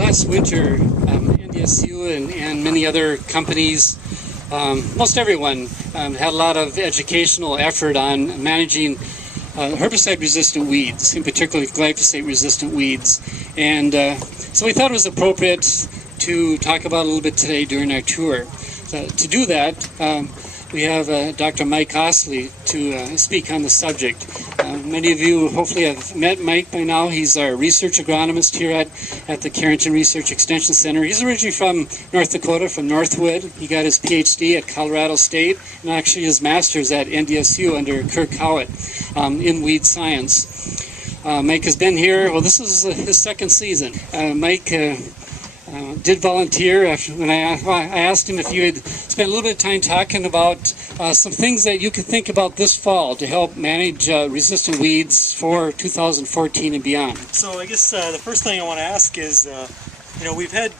last winter, NDSU and many other companies, most everyone, had a lot of educational effort on managing herbicide-resistant weeds, in particular glyphosate-resistant weeds. And so we thought it was appropriate to talk about it a little bit today during our tour. So to do that, we have Dr. Mike Ostlie to speak on the subject. Many of you hopefully have met Mike by now. He's our research agronomist here at the Carrington Research Extension Center. He's originally from North Dakota, from Northwood. He got his PhD at Colorado State and actually his master's at NDSU under Kirk Howitt in weed science. Mike has been here, well, this is his second season. Mike did volunteer when I asked him if you had spent a little bit of time talking about some things that you could think about this fall to help manage resistant weeds for 2014 and beyond. So I guess the first thing I want to ask is, we've had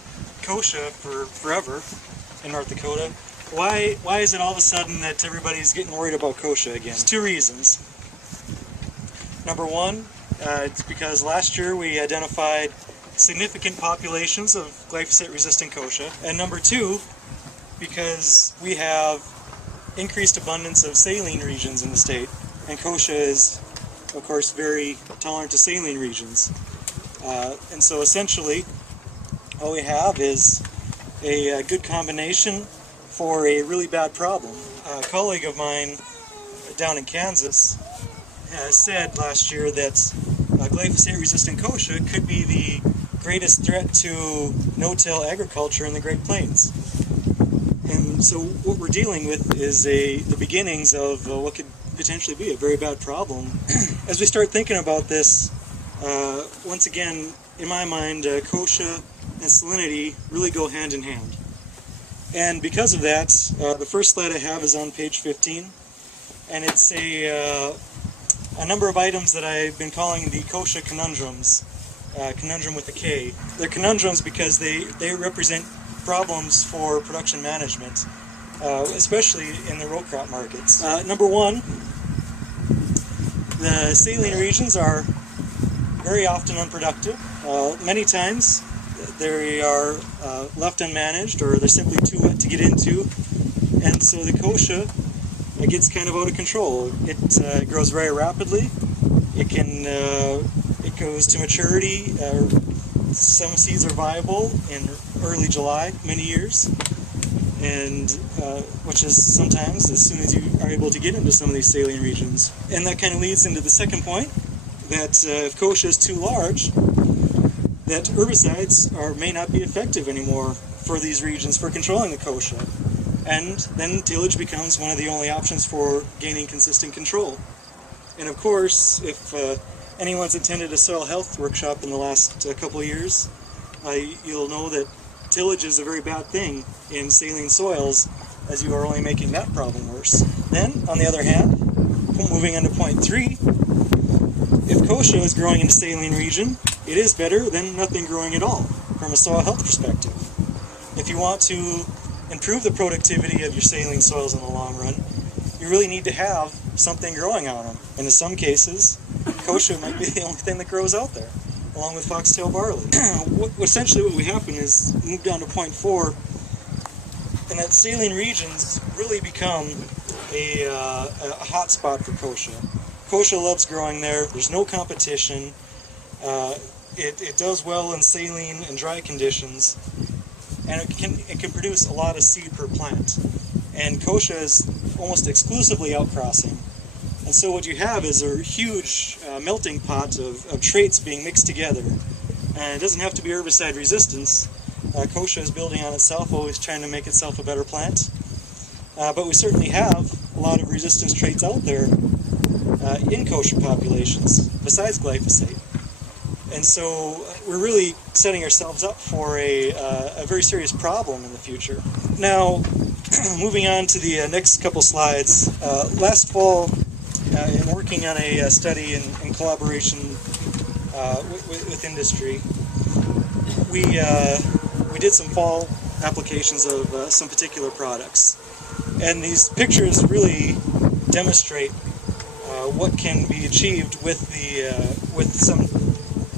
kochia for forever in North Dakota. Why is it all of a sudden that everybody's getting worried about kochia again? There's two reasons. Number one, it's because last year we identified significant populations of glyphosate-resistant kochia, and number two, because we have increased abundance of saline regions in the state, and kochia is, of course, very tolerant to saline regions. And so essentially, all we have is a good combination for a really bad problem. A colleague of mine down in Kansas said last year that glyphosate-resistant kochia could be the greatest threat to no-till agriculture in the Great Plains. And so what we're dealing with is the beginnings of what could potentially be a very bad problem. As we start thinking about this, once again, in my mind, kochia and salinity really go hand in hand. And because of that, the first slide I have is on page 15, and it's a number of items that I've been calling the Kochia Conundrums. Conundrum with a K. They're conundrums because they represent problems for production management, especially in the row crop markets. Number one, the saline regions are very often unproductive. Many times they are left unmanaged, or they're simply too wet to get into, and so the kochia gets kind of out of control. It grows very rapidly. It goes to maturity. Some seeds are viable in early July, many years, and which is sometimes as soon as you are able to get into some of these saline regions. And that kind of leads into the second point, that if kochia is too large, that herbicides may not be effective anymore for these regions for controlling the kochia. And then tillage becomes one of the only options for gaining consistent control. And of course, if anyone's attended a soil health workshop in the last couple of years, you'll know that tillage is a very bad thing in saline soils, as you are only making that problem worse. Then, on the other hand, moving on to point 3, if kochia is growing in a saline region, it is better than nothing growing at all from a soil health perspective. If you want to improve the productivity of your saline soils in the long run, you really need to have something growing on them. And in some cases, kochia might be the only thing that grows out there, along with foxtail barley. Essentially what we happen is, move down to point 4, and that saline regions really become a hot spot for kochia. Kochia loves growing there. There's no competition. It does well in saline and dry conditions, and it can produce a lot of seed per plant. And kochia is almost exclusively outcrossing. And so what you have is a huge melting pot of traits being mixed together. And it doesn't have to be herbicide resistance. Kochia is building on itself, always trying to make itself a better plant. But we certainly have a lot of resistance traits out there in kochia populations, besides glyphosate. And so we're really setting ourselves up for a very serious problem in the future. Now, moving on to the next couple slides. Last fall, in working on a study in collaboration with industry, we did some fall applications of some particular products. And these pictures really demonstrate what can be achieved with some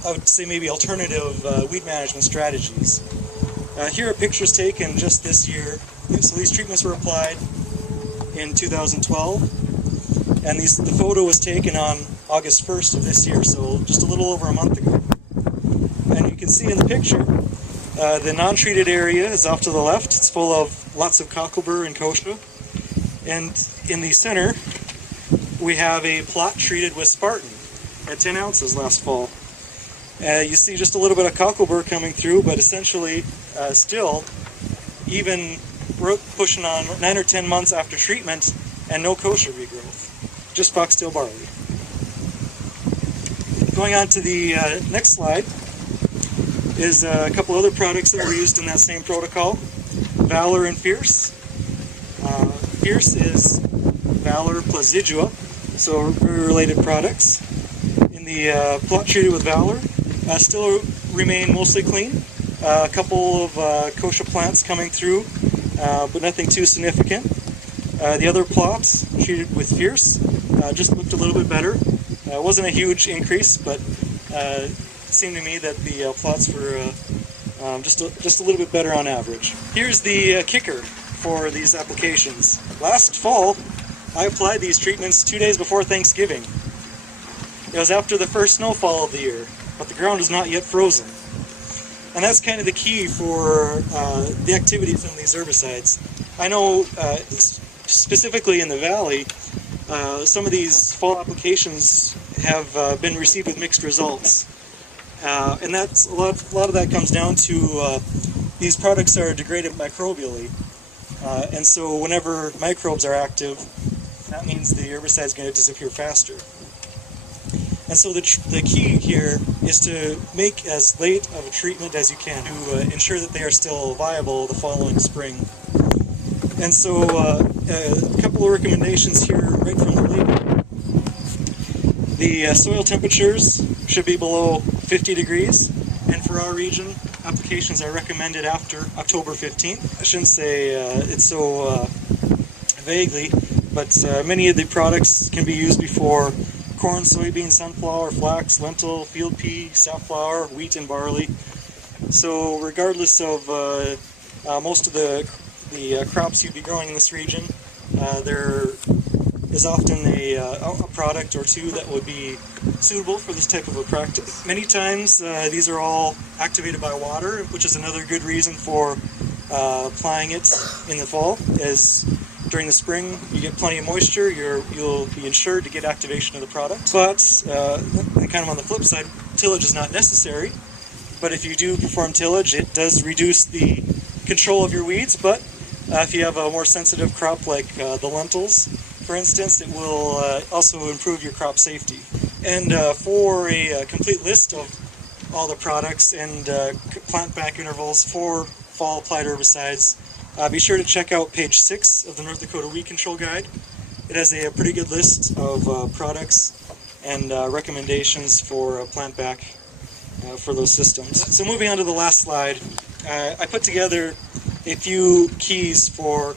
I would say maybe alternative weed management strategies. Here are pictures taken just this year. So these treatments were applied in 2012, and the photo was taken on August 1st of this year, so just a little over a month ago. And you can see in the picture, the non-treated area is off to the left. It's full of lots of cocklebur and kochia. And in the center, we have a plot treated with Spartan at 10 ounces last fall. You see just a little bit of cocklebur coming through, but essentially still, even we're pushing on 9 or 10 months after treatment and no kochia regrowth, just foxtail barley. Going on to the next slide is a couple other products that were used in that same protocol, Valor and Fierce. Fierce is Valor plus Zidua, so very related products. In the plot treated with Valor, still remain mostly clean. A couple of kochia plants coming through, but nothing too significant. The other plots treated with Fierce just looked a little bit better. It wasn't a huge increase, but it seemed to me that the plots were just a little bit better on average. Here's the kicker for these applications. Last fall, I applied these treatments 2 days before Thanksgiving. It was after the first snowfall of the year, but the ground was not yet frozen. And that's kind of the key for the activity from these herbicides. I know specifically in the valley, some of these fall applications have been received with mixed results. And that's a lot of that comes down to these products are degraded microbially. And so whenever microbes are active, that means the herbicide is going to disappear faster. And so the key here is to make as late of a treatment as you can to ensure that they are still viable the following spring. And so a couple of recommendations here right from the label. The soil temperatures should be below 50 degrees, and for our region, applications are recommended after October 15th. I shouldn't say it so vaguely, but many of the products can be used before corn, soybean, sunflower, flax, lentil, field pea, safflower, wheat, and barley. So regardless of most of the crops you'd be growing in this region, there is often a product or two that would be suitable for this type of a practice. Many times these are all activated by water, which is another good reason for applying it in the fall, as during the spring you get plenty of moisture, you'll be ensured to get activation of the product. But kind of on the flip side, tillage is not necessary, but if you do perform tillage, it does reduce the control of your weeds. But if you have a more sensitive crop like the lentils, for instance, it will also improve your crop safety. And for a complete list of all the products and plant back intervals for fall applied herbicides, be sure to check out page 6 of the North Dakota Weed Control Guide. It has a pretty good list of products and recommendations for plant back for those systems. So moving on to the last slide, I put together a few keys for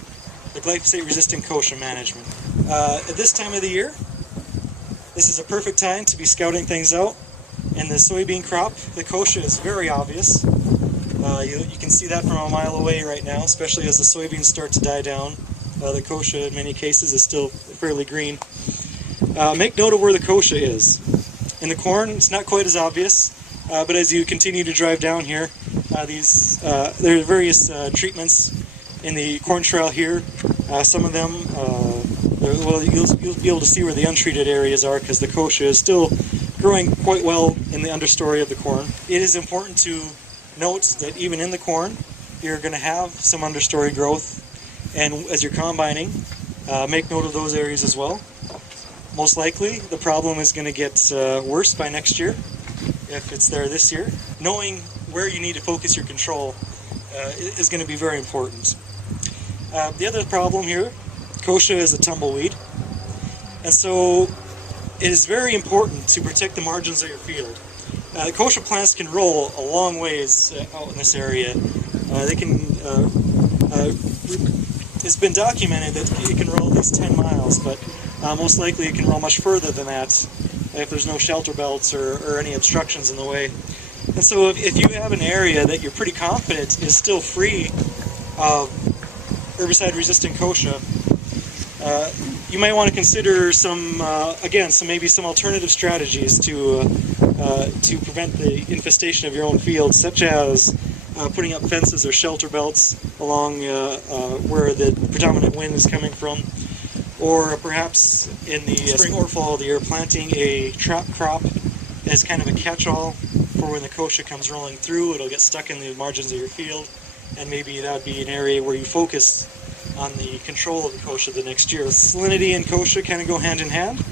the glyphosate-resistant kochia management. At this time of the year, this is a perfect time to be scouting things out. In the soybean crop, the kochia is very obvious. You can see that from a mile away right now, especially as the soybeans start to die down. The kochia, in many cases, is still fairly green. Make note of where the kochia is. In the corn, it's not quite as obvious, but as you continue to drive down here, there are various treatments in the corn trail here. Some of them, you'll be able to see where the untreated areas are because the kochia is still growing quite well in the understory of the corn. It is important to note that even in the corn, you're going to have some understory growth, and as you're combining, make note of those areas as well. Most likely, the problem is going to get worse by next year, if it's there this year. Knowing where you need to focus your control is going to be very important. The other problem here, kochia is a tumbleweed, and so it is very important to protect the margins of your field. Kochia plants can roll a long ways out in this area. They can. It's been documented that it can roll at least 10 miles, but most likely it can roll much further than that if there's no shelter belts or any obstructions in the way. And so if you have an area that you're pretty confident is still free of herbicide-resistant kochia, you might want to consider maybe some alternative strategies to prevent the infestation of your own field, such as putting up fences or shelter belts along where the predominant wind is coming from, or perhaps in the spring or fall of the year, planting a trap crop as kind of a catch-all for when the kochia comes rolling through. It'll get stuck in the margins of your field, and maybe that would be an area where you focus on the control of the kochia the next year. Salinity and kochia kind of go hand in hand.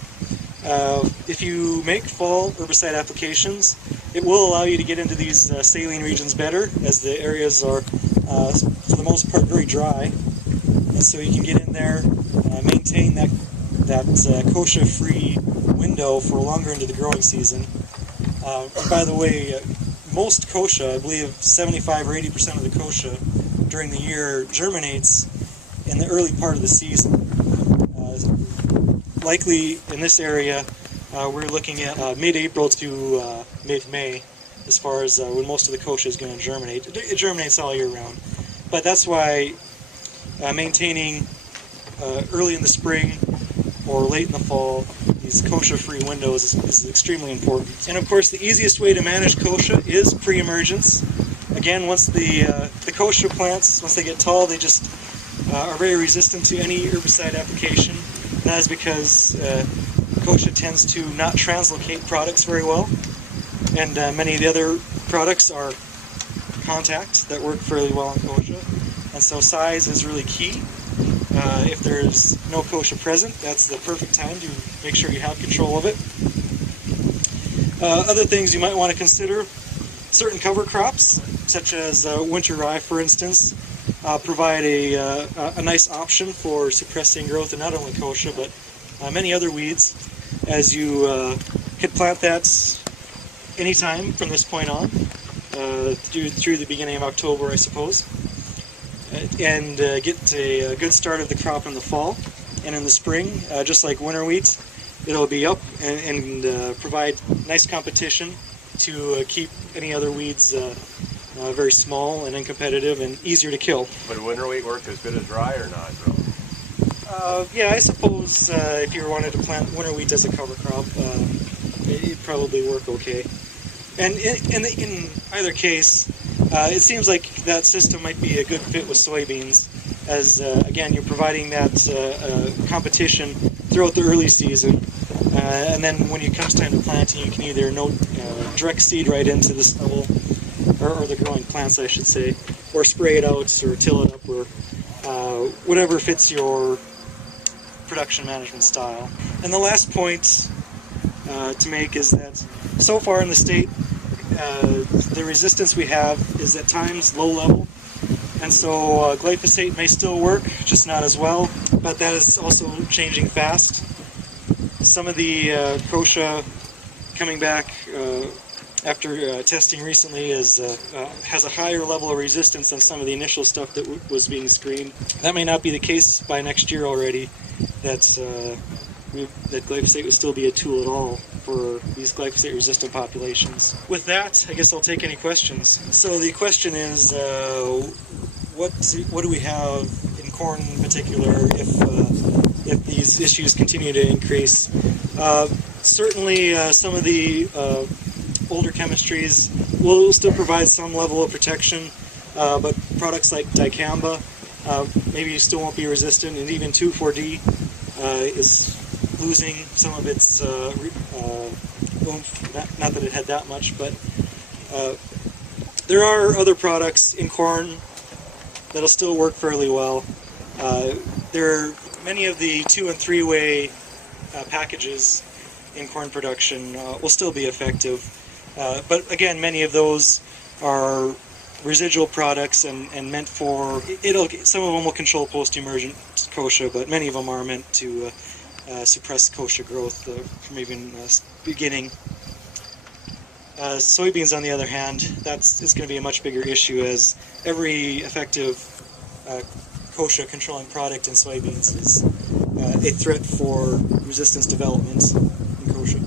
If you make fall herbicide applications, it will allow you to get into these saline regions better, as the areas are, for the most part, very dry. And so you can get in there, maintain that kochia-free window for longer into the growing season. And by the way, most kochia, I believe 75 or 80% of the kochia during the year germinates in the early part of the season. Likely in this area, we're looking at mid-April to mid-May as far as when most of the kochia is going to germinate. It germinates all year round, but that's why maintaining early in the spring or late in the fall these kochia-free windows is extremely important. And of course, the easiest way to manage kochia is pre-emergence. Again, once the kochia plants, once they get tall, they just are very resistant to any herbicide application. And that is because kochia tends to not translocate products very well, and many of the other products are contact that work fairly well on kochia, and so size is really key. If there's no kochia present, that's the perfect time to make sure you have control of it. Other things you might want to consider: certain cover crops, such as winter rye, for instance, provide a nice option for suppressing growth of not only kochia but many other weeds, as you could plant that anytime from this point on, through the beginning of October, I suppose, and get a good start of the crop in the fall. And in the spring, just like winter wheat, it'll be up and provide nice competition to keep any other weeds very small and uncompetitive and easier to kill. Would winter wheat work as good as rye or not, really? Yeah, I suppose if you wanted to plant winter wheat as a cover crop, it'd probably work okay. And in either case, it seems like that system might be a good fit with soybeans, as again, you're providing that competition throughout the early season, and then when it comes time to planting, you can either direct seed right into the stubble, or the growing plants, I should say, or spray it out or till it up, or whatever fits your production management style. And the last point to make is that so far in the state, the resistance we have is at times low level, and so glyphosate may still work, just not as well, but that is also changing fast. Some of the kochia coming back after testing recently has a higher level of resistance than some of the initial stuff that was being screened. That may not be the case by next year already, that glyphosate would still be a tool at all for these glyphosate-resistant populations. With that, I guess I'll take any questions. So the question is, what do we have in corn in particular if these issues continue to increase? Certainly some of the older chemistries will still provide some level of protection, but products like dicamba maybe still won't be resistant, and even 2,4-D is losing some of its oomph. Not that it had that much, but there are other products in corn that'll still work fairly well. Many of the 2- and 3-way packages in corn production will still be effective. But again, many of those are residual products and meant for, some of them will control post-emergent kochia, but many of them are meant to suppress kochia growth from even beginning. Soybeans, on the other hand, it's going to be a much bigger issue, as every effective kochia controlling product in soybeans is a threat for resistance development in kochia.